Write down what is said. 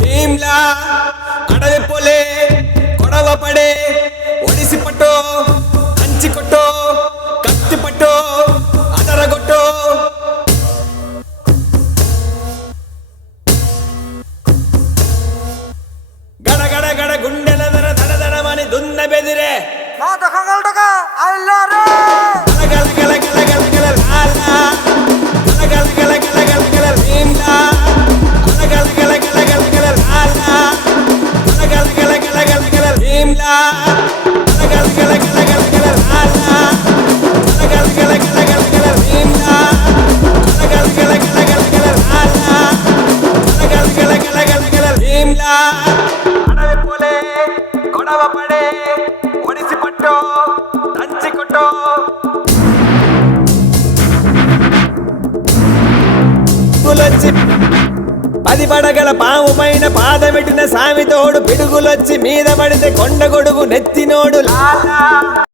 భీమ్లా అడవి పొలే కొడవ పడే ఒడిసి పట్టో కంచి కొట్టో కత్తి పట్టో అదరగొట్టో గడగడ గడ గుండెల దర దడదడమని దున్న బెదిరే గల గల గల గల గల లాలా గల గల గల గల గల భీమ్లా గల గల గల గల గల లాలా గల గల గల గల గల భీమ్లా గల గల గల గల గల లాలా గల గల గల గల గల భీమ్లా గల గల గల గల గల లాలా గల గల గల గల గల భీమ్లా అడవి పొలే కొడవ పడే ఒడిసి పట్టో దంచి కొట్టో పది పడగల పాము పైన పాదమెట్టిన సామితోడు పిడుగులొచ్చి మీద పడితే కొండ గొడుగు నెత్తి